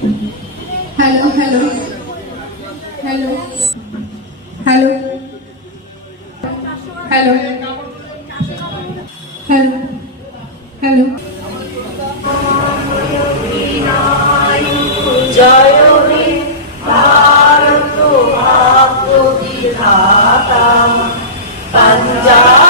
Hello hello hello hello hello hello hello জয় ভারত ভাগ্য বিধাতা পাঞ্জাব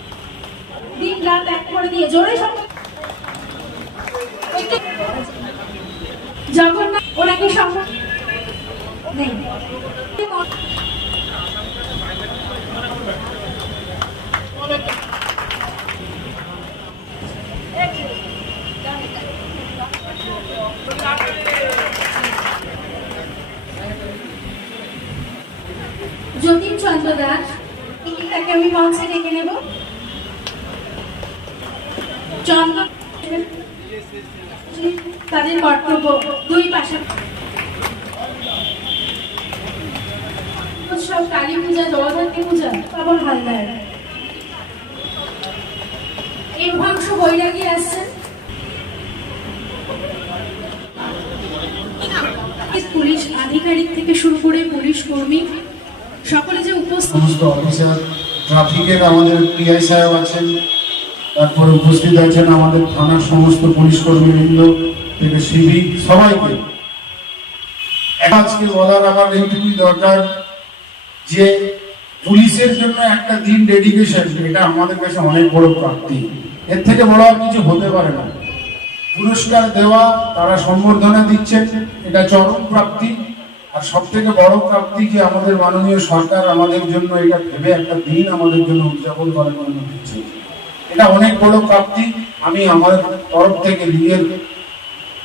দিন রাত এক করে দিয়ে জোরে ওনাকে যতীন চন্দ্র দাস তাকে আমি মঞ্চে ডেকে নেব। তাদের কর্তব্য দুই পাশে। উৎসব কালী পূজা, জগদ্ধাত্রী পূজা পাবন হালদার। এই উপাংশ বৈরাগী আসছেন পুলিশ আধিকারিক থেকে শুরু করে পুলিশ কর্মী, সকলে যে উপস্থিত ট্রাফিকের আমাদের পিআই সাহেব আছেন। তারপরে উপস্থিত আছেন আমাদের থানার সমস্ত পুলিশ কর্মীবৃন্দ থেকে সিভিক সবাইকে। আজকে বলার আমার এইটুকুই দরকার যে পুলিশের জন্য একটা দিন ডেডিকেশন এটা আমাদের কাছে অনেক বড় প্রাপ্তি। এর থেকে বড় আর কিছু হতে পারে না। পুরস্কার দেওয়া, তারা সম্বর্ধনা দিচ্ছেন, এটা চরম প্রাপ্তি। আর সব থেকে বড় প্রাপ্তি যে আমাদের মাননীয় সরকার আমাদের জন্য এটা ভেবে একটা দিন আমাদের জন্য উদযাপন করার জন্য দিচ্ছে এটা অনেক বড় প্রাপ্তি। আমি আমার তরফ থেকে, নিজের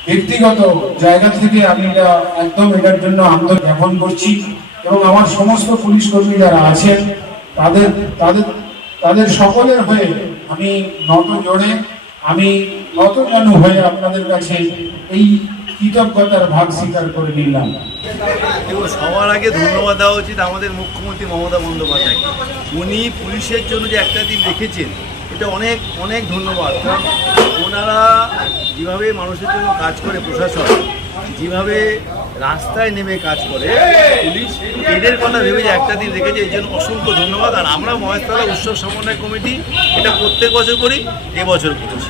ব্যক্তিগত জায়গা থেকে আমি এটা একদম এটার জন্য আন্দোলন জ্ঞাপন করছি। এবং আমার সমস্ত পুলিশ কর্মী যারা আছেন, তাদের তাদের তাদের সকলের হয়ে আমি নত জোড়ে আমি নত জানু হয়ে আপনাদের কাছে এই কৃতজ্ঞতার ভাগ স্বীকার করে নিলাম। দেখুন, সবার আগে ধন্যবাদ দেওয়া উচিত আমাদের মুখ্যমন্ত্রী মমতা বন্দ্যোপাধ্যায় উনি পুলিশের জন্য যে একটা দিন রেখেছেন এটা অনেক অনেক ধন্যবাদ। কারণ ওনারা যেভাবে মানুষের জন্য কাজ করে প্রশাসন, যেভাবে রাস্তায় নেমে কাজ করে, পুলিশ এদের কথা ভেবে যে একটা দিন রেখেছে এই জন্য অসংখ্য ধন্যবাদ। আর আমরা মহেশতলা উৎসব সমন্বয় কমিটি এটা প্রত্যেক বছর করি, এবছর করেছি